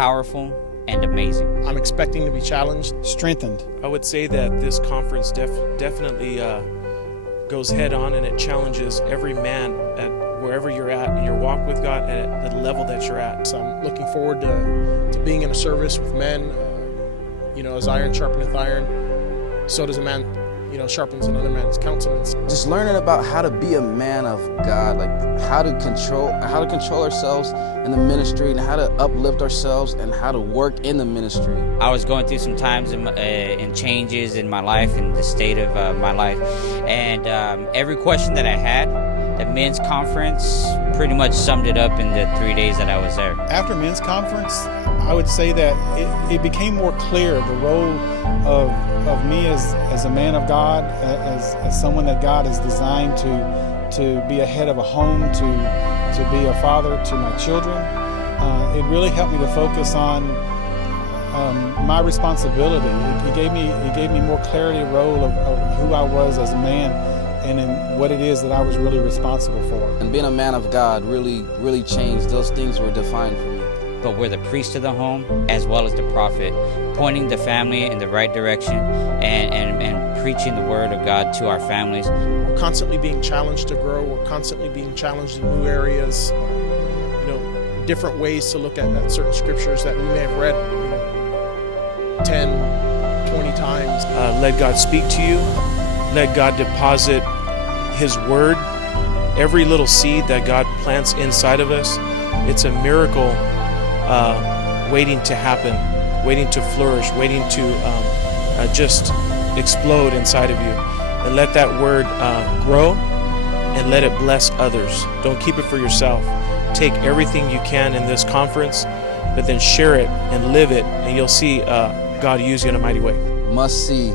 powerful, and amazing. I'm expecting to be challenged, strengthened. I would say that this conference definitely goes head on, and it challenges every man at wherever you're at in your walk with God at the level that you're at. So I'm looking forward to being in a service with men. As iron sharpeneth iron, so does a man, sharpens another man's countenance. Just learning about how to be a man of God, like how to control ourselves in the ministry, and how to uplift ourselves, and how to work in the ministry. I was going through some times in changes in my life, in the state of my life, and every question that I had, the men's conference pretty much summed it up in the 3 days that I was there. After men's conference, I would say that it became more clear the role of me as a man of God, as someone that God has designed to be a head of a home, to be a father to my children. It really helped me to focus on my responsibility. It gave me more clarity role of who I was as a man, and in what it is that I was really responsible for. And being a man of God really changed. Those things were defined for me. But we're the priest of the home as well as the prophet, pointing the family in the right direction and preaching the word of God to our families. We're constantly being challenged to grow. We're constantly being challenged in new areas, different ways to look at certain scriptures that we may have read 10, 20 times. Let God speak to you. Let God deposit His word. Every little seed that God plants inside of us, it's a miracle waiting to happen, waiting to flourish, waiting to just explode inside of you. And let that word grow, and let it bless others. Don't keep it for yourself. Take everything you can in this conference, but then share it and live it, and you'll see God use you in a mighty way. Must see.